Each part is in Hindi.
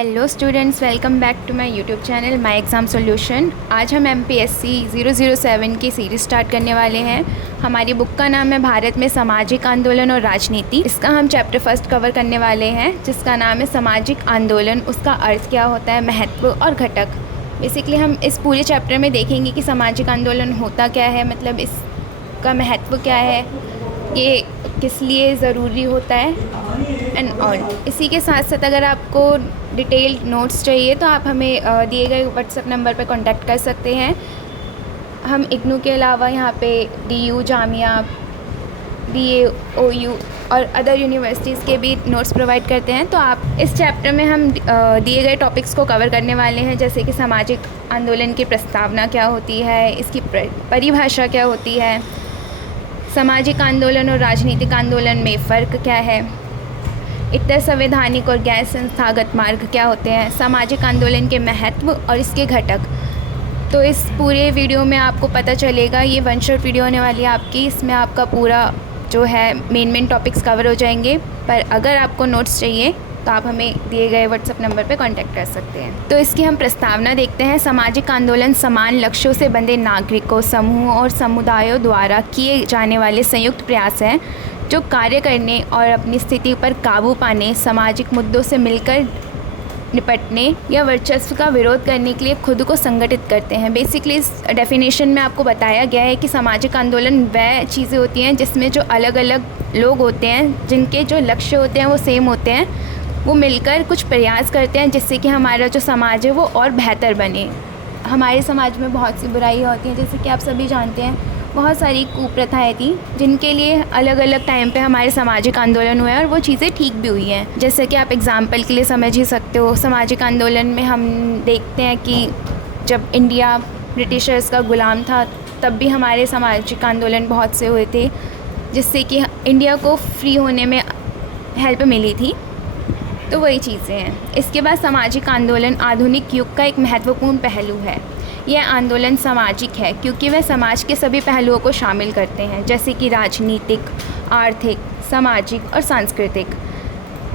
Hello students, welcome back to my YouTube channel my exam solution. आज हम MPSC 007 की सीरीज़ स्टार्ट करने वाले हैं। हमारी बुक का नाम है भारत में सामाजिक आंदोलन और राजनीति। इसका हम चैप्टर फर्स्ट कवर करने वाले हैं, जिसका नाम है सामाजिक आंदोलन, उसका अर्थ क्या होता है, महत्व और घटक। बेसिकली हम इस पूरे चैप्टर में देखेंगे कि सामाजिक आंदोलन होता क्या है, मतलब इसका महत्व क्या है, ये किस लिए ज़रूरी होता है एंड ऑल। इसी के साथ साथ अगर आपको डिटेल्ड नोट्स चाहिए तो आप हमें दिए गए व्हाट्सएप नंबर पर कांटेक्ट कर सकते हैं। हम इग्नू के अलावा यहाँ पे DU, जामिया, DAOU और अदर यूनिवर्सिटीज़ के भी नोट्स प्रोवाइड करते हैं। तो आप इस चैप्टर में हम दिए गए टॉपिक्स को कवर करने वाले हैं, जैसे कि सामाजिक आंदोलन की प्रस्तावना क्या होती है, इसकी परिभाषा क्या होती है, सामाजिक आंदोलन और राजनीतिक आंदोलन में फ़र्क क्या है, इतर संवैधानिक और गैर संस्थागत मार्ग क्या होते हैं, सामाजिक आंदोलन के महत्व और इसके घटक। तो इस पूरे वीडियो में आपको पता चलेगा, ये वन शॉट वीडियो होने वाली है आपकी। इसमें आपका पूरा जो है मेन टॉपिक्स कवर हो जाएंगे। पर अगर आपको नोट्स चाहिए तो आप हमें दिए गए व्हाट्सएप नंबर पर कांटेक्ट कर सकते हैं। तो इसकी हम प्रस्तावना देखते हैं। सामाजिक आंदोलन समान लक्ष्यों से बंधे नागरिकों, समूहों और समुदायों द्वारा किए जाने वाले संयुक्त प्रयास हैं जो कार्य करने और अपनी स्थिति पर काबू पाने, सामाजिक मुद्दों से मिलकर निपटने या वर्चस्व का विरोध करने के लिए खुद को संगठित करते हैं। बेसिकली इस डेफिनेशन में आपको बताया गया है कि सामाजिक आंदोलन वह चीज़ें होती हैं जिसमें जो अलग अलग लोग होते हैं, जिनके जो लक्ष्य होते हैं वो सेम होते हैं, वो मिलकर कुछ प्रयास करते हैं जिससे कि हमारा जो समाज है वो और बेहतर बने। हमारे समाज में बहुत सी बुराइयाँ होती हैं, जैसे कि आप सभी जानते हैं, बहुत सारी कुप्रथाएँ थी जिनके लिए अलग अलग टाइम पे हमारे सामाजिक आंदोलन हुए और वो चीज़ें ठीक भी हुई हैं। जैसे कि आप एग्ज़ाम्पल के लिए समझ ही सकते हो, सामाजिक आंदोलन में हम देखते हैं कि जब इंडिया ब्रिटिशर्स का ग़ुलाम था तब भी हमारे सामाजिक आंदोलन बहुत से हुए थे, जिससे कि इंडिया को फ्री होने में हेल्प मिली थी। तो वही चीज़ें हैं। इसके बाद सामाजिक आंदोलन आधुनिक युग का एक महत्वपूर्ण पहलू है। यह आंदोलन सामाजिक है क्योंकि वह समाज के सभी पहलुओं को शामिल करते हैं, जैसे कि राजनीतिक, आर्थिक, सामाजिक और सांस्कृतिक।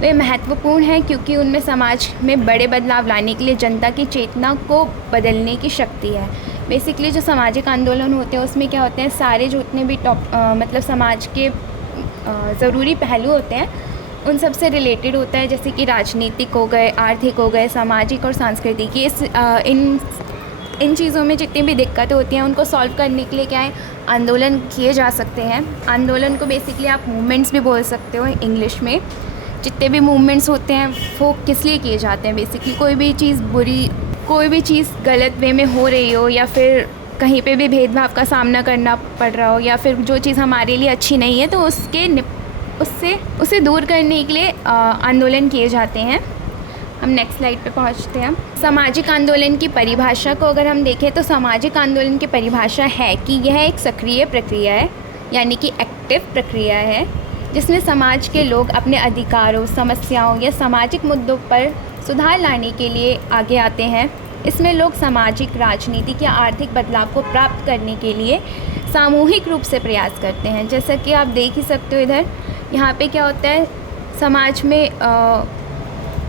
वे महत्वपूर्ण हैं क्योंकि उनमें समाज में बड़े बदलाव लाने के लिए जनता की चेतना को बदलने की शक्ति है। बेसिकली जो सामाजिक आंदोलन होते हैं उसमें क्या होते हैं, सारे जो उतने भी मतलब समाज के ज़रूरी पहलू होते हैं उन सब से रिलेटेड होता है, जैसे कि राजनीतिक हो गए, आर्थिक हो गए, सामाजिक और सांस्कृतिक। ये इन चीज़ों में जितनी भी दिक्कतें होती हैं उनको सॉल्व करने के लिए क्या है, आंदोलन किए जा सकते हैं। आंदोलन को बेसिकली आप मूवमेंट्स भी बोल सकते हो इंग्लिश में। जितने भी मूवमेंट्स होते हैं वो किस लिए किए जाते हैं, बेसिकली कोई भी चीज़ बुरी, कोई भी चीज़ गलत वे में हो रही हो, या फिर कहीं पे भी भेदभाव का सामना करना पड़ रहा हो, या फिर जो चीज़ हमारे लिए अच्छी नहीं है तो उसे दूर करने के लिए आंदोलन किए जाते हैं। हम नेक्स्ट स्लाइड पे पहुंचते हैं। सामाजिक आंदोलन की परिभाषा को अगर हम देखें तो सामाजिक आंदोलन की परिभाषा है कि यह एक सक्रिय प्रक्रिया है, यानी कि एक्टिव प्रक्रिया है, जिसमें समाज के लोग अपने अधिकारों, समस्याओं या सामाजिक मुद्दों पर सुधार लाने के लिए आगे आते हैं। इसमें लोग सामाजिक, राजनीतिक या आर्थिक बदलाव को प्राप्त करने के लिए सामूहिक रूप से प्रयास करते हैं। जैसा कि आप देख ही सकते हो इधर, यहाँ पे क्या होता है, समाज में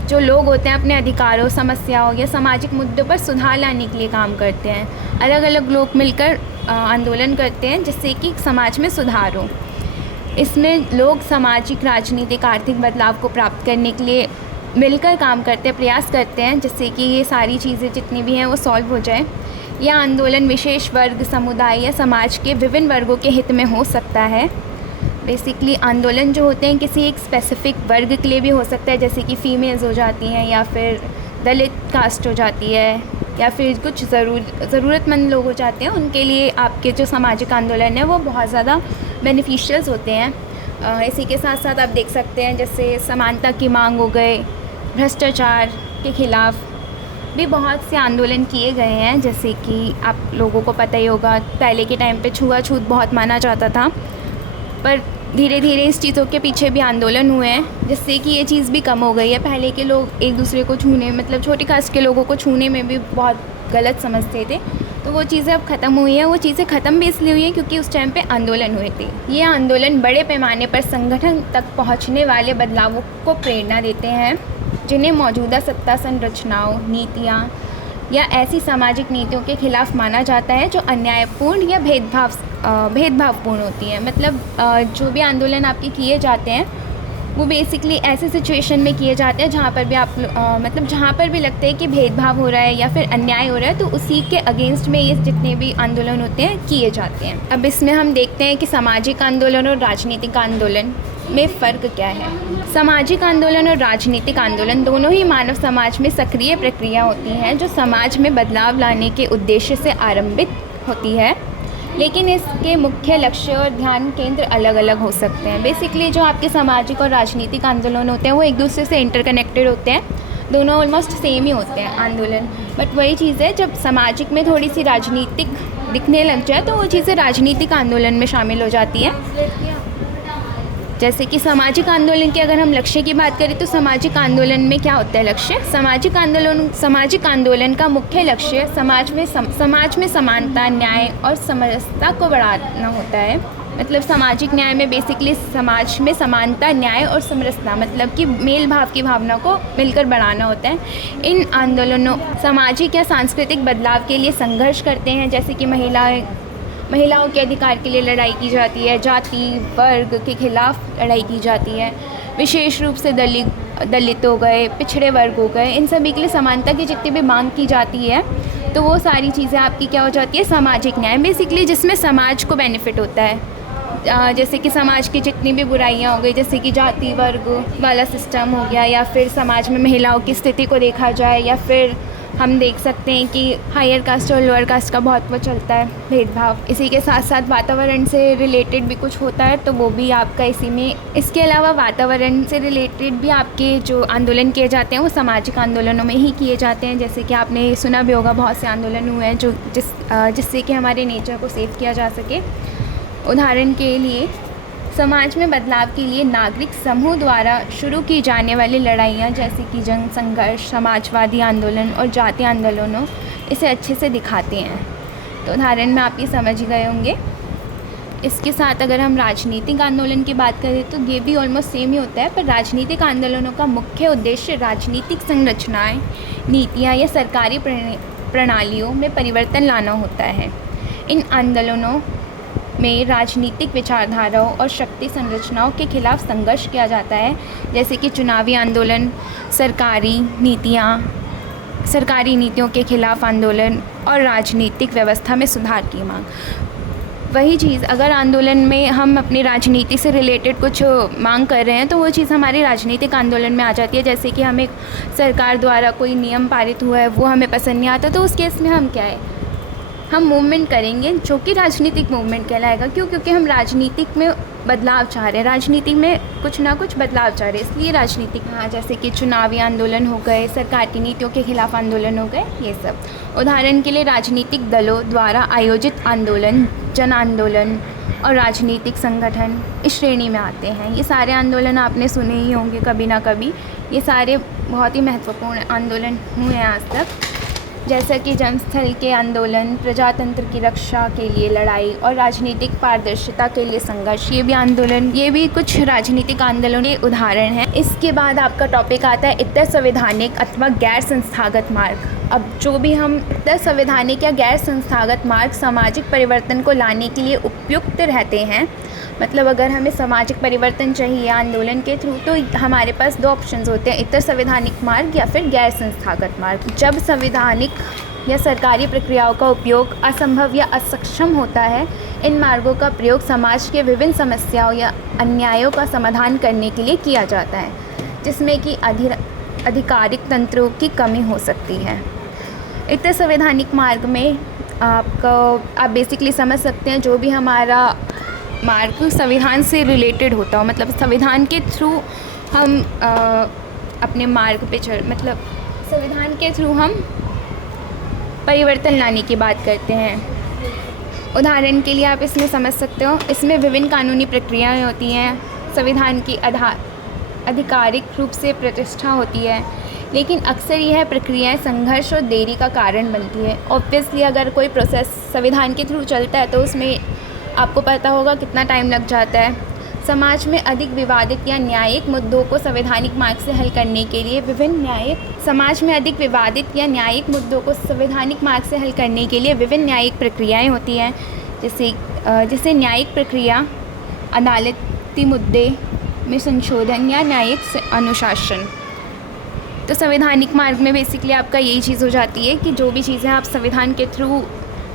जो लोग होते हैं अपने अधिकारों, समस्याओं या सामाजिक मुद्दों पर सुधार लाने के लिए काम करते हैं। अलग अलग लोग मिलकर आंदोलन करते हैं जिससे कि समाज में सुधार हो। इसमें लोग सामाजिक, राजनीतिक, आर्थिक बदलाव को प्राप्त करने के लिए मिलकर काम करते हैं, प्रयास करते हैं, जिससे कि ये सारी चीज़ें जितनी भी हैं वो सॉल्व हो जाए। यह आंदोलन विशेष वर्ग, समुदाय या समाज के विभिन्न वर्गों के हित में हो सकता है। बेसिकली आंदोलन जो होते हैं किसी एक स्पेसिफ़िक वर्ग के लिए भी हो सकता है, जैसे कि फ़ीमेल्स हो जाती हैं, या फिर दलित कास्ट हो जाती है, या फिर कुछ ज़रूरतमंद लोग हो जाते हैं। उनके लिए आपके जो सामाजिक आंदोलन है वो बहुत ज़्यादा बेनिफिशियल्स होते हैं। इसी के साथ साथ आप देख सकते हैं, जैसे समानता की मांग हो गए, भ्रष्टाचार के ख़िलाफ़ भी बहुत से आंदोलन किए गए हैं। जैसे कि आप लोगों को पता ही होगा, पहले के टाइम पे छुआछूत बहुत माना जाता था, पर धीरे धीरे इस चीज़ों के पीछे भी आंदोलन हुए हैं, जिससे कि ये चीज़ भी कम हो गई है। पहले के लोग एक दूसरे को छूने, मतलब छोटी कास्ट के लोगों को छूने में भी बहुत गलत समझते थे, तो वो चीज़ें अब ख़त्म हुई हैं। वो चीज़ें ख़त्म भी इसलिए हुई हैं क्योंकि उस टाइम पे आंदोलन हुए थे। ये आंदोलन बड़े पैमाने पर संगठन तक पहुंचने वाले बदलावों को प्रेरणा देते हैं। जिन्हें मौजूदा सत्ता संरचनाओं, नीतियाँ या ऐसी सामाजिक नीतियों के खिलाफ माना जाता है जो अन्यायपूर्ण या भेदभावपूर्ण होती है। मतलब जो भी आंदोलन आपके किए जाते हैं वो बेसिकली ऐसे सिचुएशन में किए जाते हैं जहाँ पर भी मतलब जहाँ पर भी लगता है कि भेदभाव हो रहा है या फिर अन्याय हो रहा है, तो उसी के अगेंस्ट में ये जितने भी आंदोलन होते हैं किए जाते हैं। अब इसमें हम देखते हैं कि सामाजिक आंदोलन और राजनीतिक आंदोलन में फ़र्क क्या है। सामाजिक आंदोलन और राजनीतिक आंदोलन दोनों ही मानव समाज में सक्रिय प्रक्रिया होती हैं जो समाज में बदलाव लाने के उद्देश्य से आरंभित होती है, लेकिन इसके मुख्य लक्ष्य और ध्यान केंद्र अलग अलग हो सकते हैं। बेसिकली जो आपके सामाजिक और राजनीतिक आंदोलन होते हैं वो एक दूसरे से इंटरकनेक्टेड होते हैं, दोनों ऑलमोस्ट सेम ही होते हैं आंदोलन। बट वही चीज़ है, जब सामाजिक में थोड़ी सी राजनीतिक दिखने लग जाए तो वो चीज़ें राजनीतिक आंदोलन में शामिल हो जाती हैं। जैसे कि सामाजिक आंदोलन की अगर हम लक्ष्य की बात करें तो सामाजिक आंदोलन में क्या होता है लक्ष्य? सामाजिक आंदोलन का मुख्य लक्ष्य समाज में समानता, न्याय और समरसता को बढ़ाना होता है। मतलब सामाजिक न्याय में बेसिकली समाज में समानता, न्याय और समरसता मतलब कि मेल भाव की भावना को मिलकर बढ़ाना होता है। इन आंदोलनों सामाजिक या सांस्कृतिक बदलाव के लिए संघर्ष करते हैं, जैसे कि महिलाओं के अधिकार के लिए लड़ाई की जाती है, जाति वर्ग के खिलाफ लड़ाई की जाती है, विशेष रूप से दलित हो गए, पिछड़े वर्ग हो गए, इन सभी के लिए समानता की जितनी भी मांग की जाती है तो वो सारी चीज़ें आपकी क्या हो जाती है? सामाजिक न्याय। बेसिकली जिसमें समाज को बेनिफिट होता है, जैसे कि समाज की जितनी भी बुराइयां हो गई, जैसे कि जाति वर्ग वाला सिस्टम हो गया, या फिर समाज में महिलाओं की स्थिति को देखा जाए, या फिर हम देख सकते हैं कि हायर कास्ट और लोअर कास्ट का बहुत वो चलता है भेदभाव। इसी के साथ साथ वातावरण से रिलेटेड भी कुछ होता है तो वो भी आपका इसी में। इसके अलावा वातावरण से रिलेटेड भी आपके जो आंदोलन किए जाते हैं वो सामाजिक आंदोलनों में ही किए जाते हैं। जैसे कि आपने सुना भी होगा, बहुत से आंदोलन हुए हैं जिससे कि हमारे नेचर को सेव किया जा सके। उदाहरण के लिए समाज में बदलाव के लिए नागरिक समूह द्वारा शुरू की जाने वाली लड़ाइयाँ जैसे कि जंग, संघर्ष, समाजवादी आंदोलन और जातीय आंदोलनों इसे अच्छे से दिखाते हैं। तो उदाहरण में आप ये समझ गए होंगे। इसके साथ अगर हम राजनीतिक आंदोलन की बात करें तो ये भी ऑलमोस्ट सेम ही होता है, पर राजनीतिक आंदोलनों का मुख्य उद्देश्य राजनीतिक संरचनाएँ, नीतियाँ या सरकारी प्रणालियों में परिवर्तन लाना होता है। इन आंदोलनों में राजनीतिक विचारधाराओं और शक्ति संरचनाओं के खिलाफ संघर्ष किया जाता है, जैसे कि चुनावी आंदोलन, सरकारी नीतियों के खिलाफ आंदोलन और राजनीतिक व्यवस्था में सुधार की मांग। वही चीज़ अगर आंदोलन में हम अपनी राजनीति से रिलेटेड कुछ मांग कर रहे हैं तो वो चीज़ हमारे राजनीतिक आंदोलन में आ जाती है। जैसे कि हमें सरकार द्वारा कोई नियम पारित हुआ है वो हमें पसंद नहीं आता, तो उस केस में हम क्या है, हम मूवमेंट करेंगे जो कि राजनीतिक मूवमेंट कहलाएगा। क्यों? क्योंकि हम राजनीतिक में बदलाव चाह रहे हैं, राजनीति में कुछ ना कुछ बदलाव चाह रहे हैं, इसलिए राजनीतिक। हाँ, जैसे कि चुनावी आंदोलन हो गए, सरकार की नीतियों के खिलाफ आंदोलन हो गए, ये सब। उदाहरण के लिए राजनीतिक दलों द्वारा आयोजित आंदोलन, जन आंदोलन और राजनीतिक संगठन इस श्रेणी में आते हैं। ये सारे आंदोलन आपने सुने ही होंगे कभी ना कभी। ये सारे बहुत ही महत्वपूर्ण आंदोलन हुए हैं आज तक, जैसा कि जन्मस्थल के आंदोलन, प्रजातंत्र की रक्षा के लिए लड़ाई और राजनीतिक पारदर्शिता के लिए संघर्ष। ये भी कुछ राजनीतिक आंदोलन के उदाहरण हैं। इसके बाद आपका टॉपिक आता है इतर संवैधानिक अथवा गैर संस्थागत मार्ग। अब जो भी हम इतर संवैधानिक या गैर संस्थागत मार्ग सामाजिक परिवर्तन को लाने के लिए उपयुक्त रहते हैं, मतलब अगर हमें सामाजिक परिवर्तन चाहिए आंदोलन के थ्रू तो हमारे पास दो ऑप्शंस होते हैं, इतर संवैधानिक मार्ग या फिर गैर संस्थागत मार्ग। जब संवैधानिक या सरकारी प्रक्रियाओं का उपयोग असंभव या असक्षम होता है, इन मार्गों का प्रयोग समाज के विभिन्न समस्याओं या अन्यायों का समाधान करने के लिए किया जाता है, जिसमें कि आधिकारिक तंत्रों की कमी हो सकती है। इतर संवैधानिक मार्ग में आप बेसिकली समझ सकते हैं जो भी हमारा मार्ग संविधान से रिलेटेड होता हो, मतलब संविधान के थ्रू हम अपने मार्ग पे मतलब संविधान के थ्रू हम परिवर्तन लाने की बात करते हैं। उदाहरण के लिए आप इसमें समझ सकते हो, इसमें विभिन्न कानूनी प्रक्रियाएं होती हैं, संविधान की आधिकारिक रूप से प्रतिष्ठा होती है, लेकिन अक्सर यह प्रक्रियाएं संघर्ष और देरी का कारण बनती है। ऑब्वियसली अगर कोई प्रोसेस संविधान के थ्रू चलता है तो उसमें आपको पता होगा कितना टाइम लग जाता है। समाज में अधिक विवादित या न्यायिक मुद्दों को संवैधानिक मार्ग से हल करने के लिए विभिन्न न्यायिक प्रक्रियाएं होती हैं, जैसे न्यायिक प्रक्रिया, अदालती मुद्दे में संशोधन या न्यायिक अनुशासन। तो संवैधानिक मार्ग में बेसिकली आपका यही चीज़ हो जाती है कि जो भी चीज़ें आप संविधान के थ्रू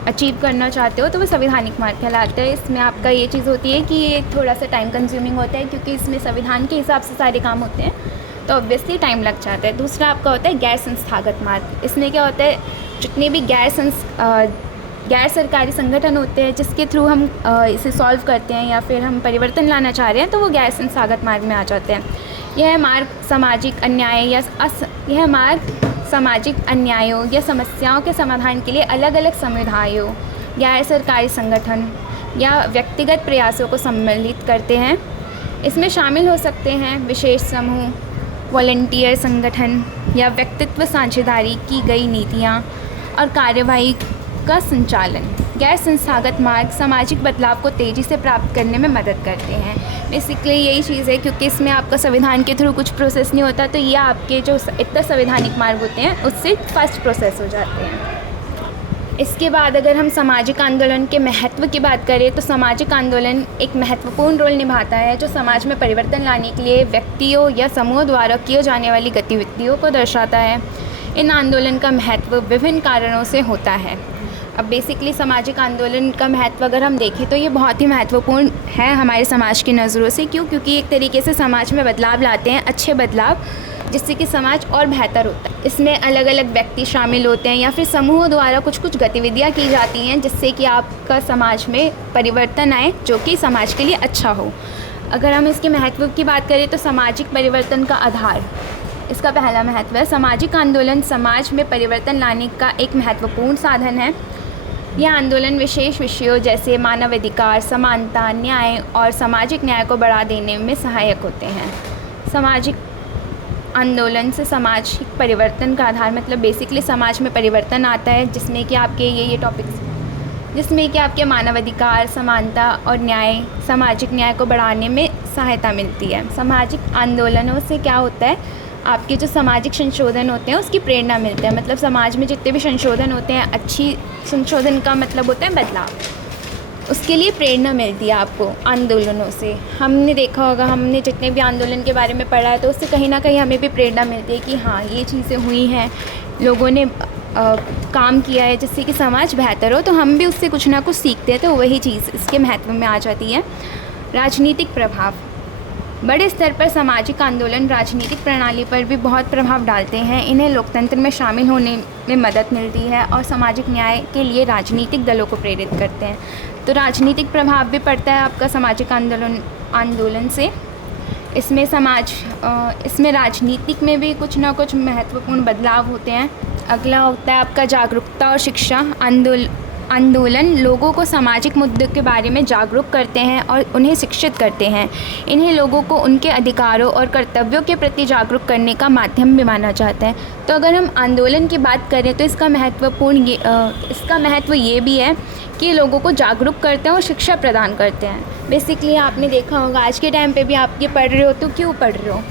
अचीव करना चाहते हो तो वो संवैधानिक मार्ग कहलाता है। इसमें आपका ये चीज़ होती है कि ये थोड़ा सा टाइम कंज्यूमिंग होता है, क्योंकि इसमें संविधान के हिसाब से सारे काम होते हैं, तो ऑब्वियसली टाइम लग जाता है। दूसरा आपका होता है गैर संस्थागत मार्ग। इसमें क्या होता है, जितने भी गैर सरकारी संगठन होते हैं जिसके थ्रू हम इसे सॉल्व करते हैं या फिर हम परिवर्तन लाना चाह रहे हैं, तो वो गैर संस्थागत मार्ग में आ जाते हैं। यह मार्ग सामाजिक अन्यायों या समस्याओं के समाधान के लिए अलग अलग समुदायों, गैर सरकारी संगठन या व्यक्तिगत प्रयासों को सम्मिलित करते हैं। इसमें शामिल हो सकते हैं विशेष समूह, वॉलंटियर संगठन या व्यक्तित्व साझेदारी की गई नीतियाँ और कार्यवाही का संचालन। गैर संस्थागत मार्ग सामाजिक बदलाव को तेज़ी से प्राप्त करने में मदद करते हैं। बेसिकली यही चीज़ है, क्योंकि इसमें आपका संविधान के थ्रू कुछ प्रोसेस नहीं होता, तो ये आपके जो इतना संवैधानिक मार्ग होते हैं उससे फर्स्ट प्रोसेस हो जाते हैं। इसके बाद अगर हम सामाजिक आंदोलन के महत्व की बात करें तो सामाजिक आंदोलन एक महत्वपूर्ण रोल निभाता है जो समाज में परिवर्तन लाने के लिए व्यक्तियों या समूहों द्वारा किए जाने वाली गतिविधियों को दर्शाता है। इन आंदोलन का महत्व विभिन्न कारणों से होता है। अब बेसिकली सामाजिक आंदोलन का महत्व अगर हम देखें तो ये बहुत ही महत्वपूर्ण है हमारे समाज की नज़रों से। क्योंकि एक तरीके से समाज में बदलाव लाते हैं, अच्छे बदलाव, जिससे कि समाज और बेहतर होता है। इसमें अलग अलग व्यक्ति शामिल होते हैं या फिर समूहों द्वारा कुछ गतिविधियाँ की जाती हैं जिससे कि आपका समाज में परिवर्तन आए जो कि समाज के लिए अच्छा हो। अगर हम इसके महत्व की बात करें तो सामाजिक परिवर्तन का आधार, इसका पहला महत्व है सामाजिक आंदोलन समाज में परिवर्तन लाने का एक महत्वपूर्ण साधन है। यह आंदोलन विशेष विषयों जैसे मानवाधिकार, समानता, न्याय और सामाजिक न्याय को बढ़ा देने में सहायक होते हैं। सामाजिक आंदोलन से सामाजिक परिवर्तन का आधार मतलब बेसिकली समाज में परिवर्तन आता है जिसमें कि आपके ये टॉपिक्स, जिसमें कि आपके मानवाधिकार, समानता और न्याय, सामाजिक न्याय को बढ़ाने में सहायता मिलती है। सामाजिक आंदोलनों से क्या होता है, आपके जो सामाजिक संशोधन होते हैं उसकी प्रेरणा मिलती है। मतलब समाज में जितने भी संशोधन होते हैं, अच्छी संशोधन का मतलब होता है बदलाव, उसके लिए प्रेरणा मिलती है आपको आंदोलनों से। हमने देखा होगा, हमने जितने भी आंदोलन के बारे में पढ़ा है तो उससे कहीं ना कहीं हमें भी प्रेरणा मिलती है कि हाँ ये चीज़ें हुई हैं, लोगों ने काम किया है जिससे कि समाज बेहतर हो, तो हम भी उससे कुछ ना कुछ सीखते हैं। तो वही चीज़ इसके महत्व में आ जाती है। राजनीतिक प्रभाव, बड़े स्तर पर सामाजिक आंदोलन राजनीतिक प्रणाली पर भी बहुत प्रभाव डालते हैं। इन्हें लोकतंत्र में शामिल होने में मदद मिलती है और सामाजिक न्याय के लिए राजनीतिक दलों को प्रेरित करते हैं। तो राजनीतिक प्रभाव भी पड़ता है आपका सामाजिक आंदोलन से। इसमें राजनीतिक में भी कुछ ना कुछ महत्वपूर्ण बदलाव होते हैं। अगला होता है आपका जागरूकता और शिक्षा। आंदोलन लोगों को सामाजिक मुद्दों के बारे में जागरूक करते हैं और उन्हें शिक्षित करते हैं। इन्हें लोगों को उनके अधिकारों और कर्तव्यों के प्रति जागरूक करने का माध्यम भी माना जाता है। तो अगर हम आंदोलन की बात करें तो इसका महत्व ये भी है कि लोगों को जागरूक करते हैं और शिक्षा प्रदान करते हैं। बेसिकली आपने देखा होगा आज के टाइम पे भी आप ये पढ़ रहे हो तो क्यों पढ़ रहे हो,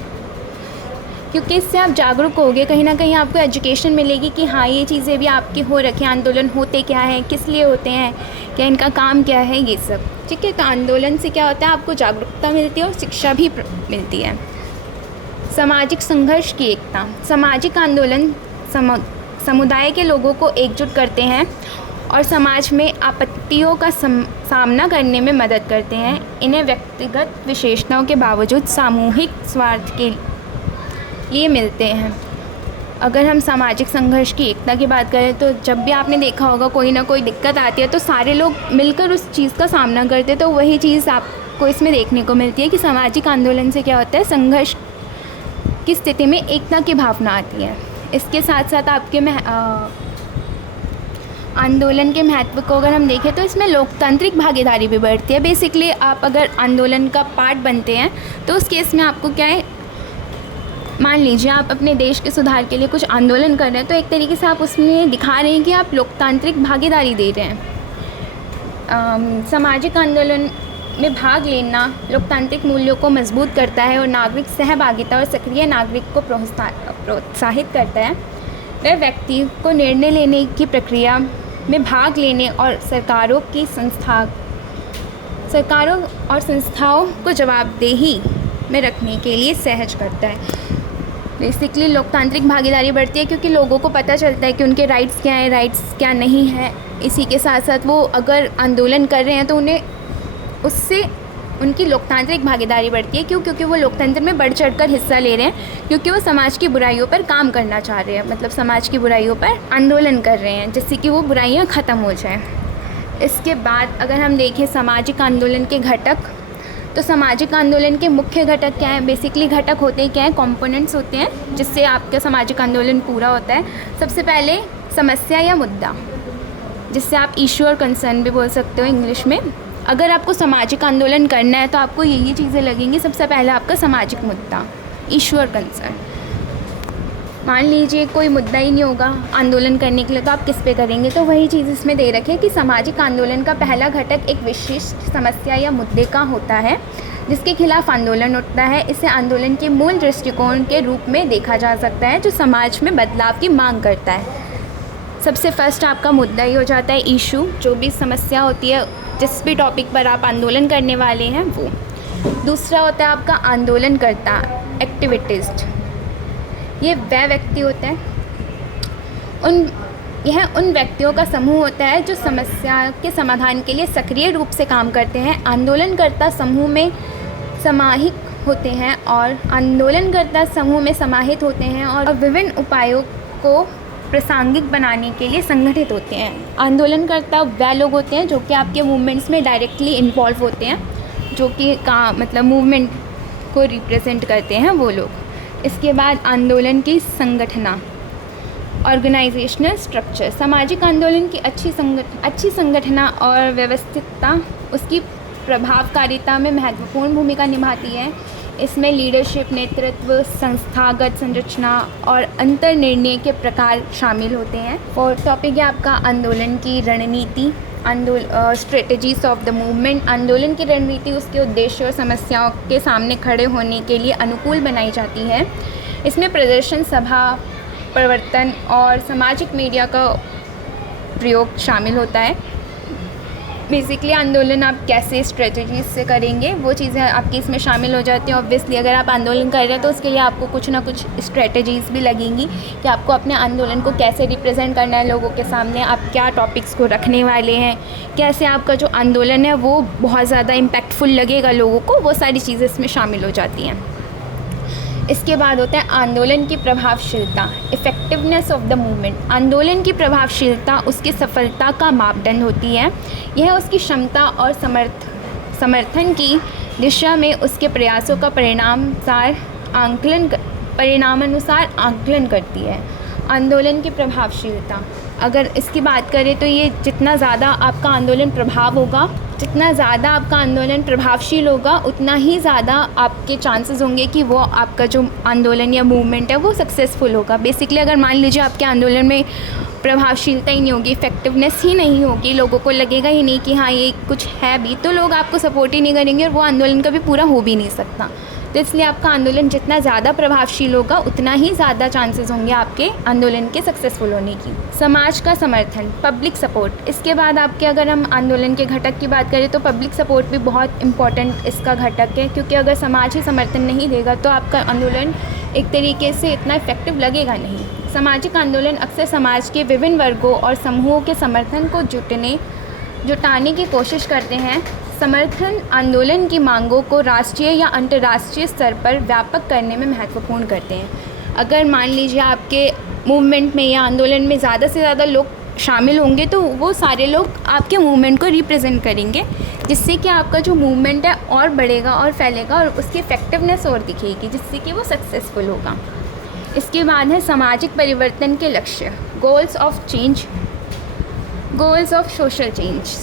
क्योंकि इससे आप जागरूक होगे, कहीं ना कहीं आपको एजुकेशन मिलेगी कि हाँ ये चीज़ें भी आपकी हो रखी हैं, आंदोलन होते क्या हैं, किस लिए होते हैं, क्या इनका काम क्या है, ये सब। ठीक है, तो आंदोलन से क्या होता है, आपको जागरूकता मिलती है और शिक्षा भी मिलती है। सामाजिक संघर्ष की एकता। सामाजिक आंदोलन समुदाय के लोगों को एकजुट करते हैं और समाज में आपत्तियों का सामना करने में मदद करते हैं। इन्हें व्यक्तिगत विशेषताओं के बावजूद सामूहिक स्वार्थ के लिए मिलते हैं। अगर हम सामाजिक संघर्ष की एकता की बात करें तो जब भी आपने देखा होगा कोई ना कोई दिक्कत आती है तो सारे लोग मिलकर उस चीज़ का सामना करते हैं। तो वही चीज़ आपको इसमें देखने को मिलती है कि सामाजिक आंदोलन से क्या होता है, संघर्ष की स्थिति में एकता की भावना आती है। इसके साथ साथ आपके आंदोलन के महत्व को अगर हम देखें तो इसमें लोकतांत्रिक भागीदारी भी बढ़ती है। बेसिकली आप अगर आंदोलन का पार्ट बनते हैं तो उस केस में आपको क्या है, मान लीजिए आप अपने देश के सुधार के लिए कुछ आंदोलन कर रहे हैं तो एक तरीके से आप उसमें दिखा रहे हैं कि आप लोकतांत्रिक भागीदारी दे रहे हैं। सामाजिक आंदोलन में भाग लेना लोकतांत्रिक मूल्यों को मजबूत करता है और नागरिक सहभागिता और सक्रिय नागरिक को प्रोत्साहित करता है। वह व्यक्ति को निर्णय लेने की प्रक्रिया में भाग लेने और सरकारों और संस्थाओं को जवाबदेही में रखने के लिए सहज करता है। बेसिकली लोकतांत्रिक भागीदारी बढ़ती है क्योंकि लोगों को पता चलता है कि उनके राइट्स क्या हैं, राइट्स क्या नहीं हैं। इसी के साथ साथ वो अगर आंदोलन कर रहे हैं तो उन्हें उससे उनकी लोकतांत्रिक भागीदारी बढ़ती है। क्यों? क्योंकि वो लोकतंत्र में बढ़ चढ़कर हिस्सा ले रहे हैं, क्योंकि वो समाज की बुराइयों पर काम करना चाह रहे हैं, मतलब समाज की बुराइयों पर आंदोलन कर रहे हैं जिससे कि वो बुराइयां ख़त्म हो जाएं। इसके बाद अगर हम देखें सामाजिक आंदोलन के घटक, तो सामाजिक आंदोलन के मुख्य घटक क्या हैं? बेसिकली घटक होते हैं क्या हैं? कंपोनेंट्स होते हैं जिससे आपका सामाजिक आंदोलन पूरा होता है। सबसे पहले समस्या या मुद्दा, जिससे आप इशू और कंसर्न भी बोल सकते हो इंग्लिश में। अगर आपको सामाजिक आंदोलन करना है तो आपको यही चीज़ें लगेंगी। सबसे पहले आपका सामाजिक मुद्दा, इशू और कंसर्न। मान लीजिए कोई मुद्दा ही नहीं होगा आंदोलन करने के लिए, तो आप किस पे करेंगे? तो वही चीज़ इसमें दे रखी है कि सामाजिक आंदोलन का पहला घटक एक विशिष्ट समस्या या मुद्दे का होता है जिसके खिलाफ आंदोलन उठता है। इसे आंदोलन के मूल दृष्टिकोण के रूप में देखा जा सकता है जो समाज में बदलाव की मांग करता है। सबसे फर्स्ट आपका मुद्दा ही हो जाता है इशू, जो भी समस्या होती है जिस भी टॉपिक पर आप आंदोलन करने वाले हैं वो। दूसरा होता है आपका आंदोलनकर्ता, एक्टिविटिस्ट। ये वह व्यक्ति होते हैं, यह उन व्यक्तियों का समूह होता है जो समस्या के समाधान के लिए सक्रिय रूप से काम करते हैं। आंदोलनकर्ता समूह में समाहित होते हैं और विभिन्न उपायों को प्रासंगिक बनाने के लिए संगठित होते हैं। आंदोलनकर्ता वह लोग होते हैं जो कि आपके मूवमेंट्स में डायरेक्टली इन्वॉल्व होते हैं, जो कि मतलब मूवमेंट को रिप्रेजेंट करते हैं वो लोग। इसके बाद आंदोलन की संगठना, ऑर्गेनाइजेशनल स्ट्रक्चर। सामाजिक आंदोलन की अच्छी संगठना और व्यवस्थितता उसकी प्रभावकारिता में महत्वपूर्ण भूमिका निभाती है। इसमें लीडरशिप, नेतृत्व, संस्थागत संरचना और अंतर्निर्णय के प्रकार शामिल होते हैं। और टॉपिक है आपका आंदोलन की रणनीति, स्ट्रेटजीज ऑफ द मूवमेंट। आंदोलन की रणनीति उसके उद्देश्य और समस्याओं के सामने खड़े होने के लिए अनुकूल बनाई जाती है। इसमें प्रदर्शन, सभा, प्रवर्तन और सामाजिक मीडिया का प्रयोग शामिल होता है। बेसिकली आंदोलन आप कैसे स्ट्रेटजीज से करेंगे वो चीज़ें आपकी इसमें शामिल हो जाती हैं। ऑब्वियसली अगर आप आंदोलन कर रहे हैं तो उसके लिए आपको कुछ ना कुछ स्ट्रेटजीज भी लगेंगी कि आपको अपने आंदोलन को कैसे रिप्रेजेंट करना है लोगों के सामने, आप क्या टॉपिक्स को रखने वाले हैं, कैसे आपका जो आंदोलन है वो बहुत ज़्यादा इम्पैक्टफुल लगेगा लोगों को, वो सारी चीज़ें इसमें शामिल हो जाती हैं। इसके बाद होता है आंदोलन की प्रभावशीलता, इफ़ेक्टिवनेस ऑफ द मूवमेंट। आंदोलन की प्रभावशीलता उसकी सफलता का मापदंड होती है। यह उसकी क्षमता और समर्थन की दिशा में उसके प्रयासों का परिणामानुसार आंकलन करती है। आंदोलन की प्रभावशीलता, अगर इसकी बात करें तो ये जितना ज़्यादा आपका आंदोलन प्रभावशील होगा उतना ही ज़्यादा आपके चांसेस होंगे कि वो आपका जो आंदोलन या मूवमेंट है वो सक्सेसफुल होगा। बेसिकली अगर मान लीजिए आपके आंदोलन में प्रभावशीलता ही नहीं होगी, इफ़ेक्टिवनेस ही नहीं होगी, लोगों को लगेगा ही नहीं कि हाँ ये कुछ है भी, तो लोग आपको सपोर्ट ही नहीं करेंगे और वो आंदोलन कभी पूरा हो भी नहीं सकता। तो इसलिए आपका आंदोलन जितना ज़्यादा प्रभावशील होगा उतना ही ज़्यादा चांसेस होंगे आपके आंदोलन के सक्सेसफुल होने की। समाज का समर्थन, पब्लिक सपोर्ट। इसके बाद आपके अगर हम आंदोलन के घटक की बात करें तो पब्लिक सपोर्ट भी बहुत इंपॉर्टेंट इसका घटक है, क्योंकि अगर समाज ही समर्थन नहीं देगा तो आपका आंदोलन एक तरीके से इतना इफेक्टिव लगेगा नहीं। सामाजिक आंदोलन अक्सर समाज के विभिन्न वर्गों और समूहों के समर्थन को जुटाने की कोशिश करते हैं। समर्थन आंदोलन की मांगों को राष्ट्रीय या अंतर्राष्ट्रीय स्तर पर व्यापक करने में महत्वपूर्ण करते हैं। अगर मान लीजिए आपके मूवमेंट में या आंदोलन में ज़्यादा से ज़्यादा लोग शामिल होंगे तो वो सारे लोग आपके मूवमेंट को रिप्रेजेंट करेंगे, जिससे कि आपका जो मूवमेंट है और बढ़ेगा और फैलेगा और उसकी इफ़ेक्टिवनेस और दिखेगी, जिससे कि वो सक्सेसफुल होगा। इसके बाद है सामाजिक परिवर्तन के लक्ष्य, गोल्स ऑफ सोशल चेंज।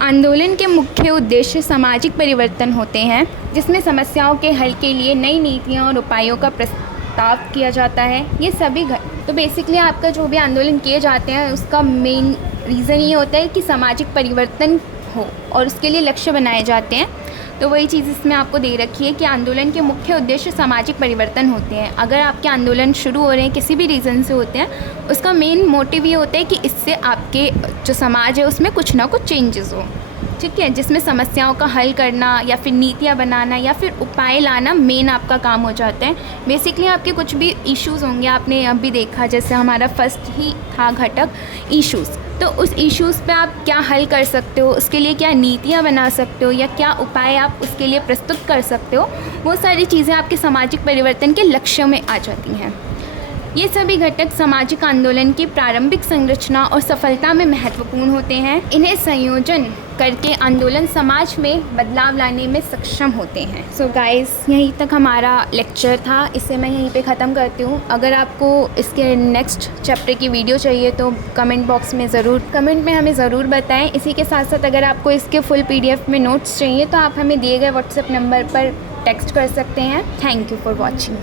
आंदोलन के मुख्य उद्देश्य सामाजिक परिवर्तन होते हैं, जिसमें समस्याओं के हल के लिए नई नीतियाँ और उपायों का प्रस्ताव किया जाता है। ये सभी तो बेसिकली आपका जो भी आंदोलन किए जाते हैं उसका मेन रीज़न ये होता है कि सामाजिक परिवर्तन हो। और उसके लिए लक्ष्य बनाए जाते हैं। तो वही चीज़ इसमें आपको दे रखी है कि आंदोलन के मुख्य उद्देश्य सामाजिक परिवर्तन होते हैं। अगर आपके आंदोलन शुरू हो रहे हैं, किसी भी रीज़न से होते हैं, उसका मेन मोटिव ये होता है कि इससे आपके जो समाज है उसमें कुछ ना कुछ चेंजेस हो, ठीक है, जिसमें समस्याओं का हल करना या फिर नीतियाँ बनाना या फिर उपाय लाना मेन आपका काम हो जाता है। बेसिकली आपके कुछ भी इश्यूज़ होंगे, आपने अभी देखा जैसे हमारा फर्स्ट ही था घटक इश्यूज़, तो उस इश्यूज़ पे आप क्या हल कर सकते हो, उसके लिए क्या नीतियाँ बना सकते हो या क्या उपाय आप उसके लिए प्रस्तुत कर सकते हो, वो सारी चीज़ें आपके सामाजिक परिवर्तन के लक्ष्यों में आ जाती हैं। ये सभी घटक सामाजिक आंदोलन की प्रारंभिक संरचना और सफलता में महत्वपूर्ण होते हैं। इन्हें संयोजन करके आंदोलन समाज में बदलाव लाने में सक्षम होते हैं। सो गाइस, यहीं तक हमारा लेक्चर था, इसे मैं यहीं पे ख़त्म करती हूँ। अगर आपको इसके नेक्स्ट चैप्टर की वीडियो चाहिए तो कमेंट बॉक्स में कमेंट में हमें ज़रूर बताएं। इसी के साथ साथ अगर आपको इसके फुल PDF में नोट्स चाहिए तो आप हमें दिए गए व्हाट्सएप नंबर पर टेक्स्ट कर सकते हैं। Thank you for watching.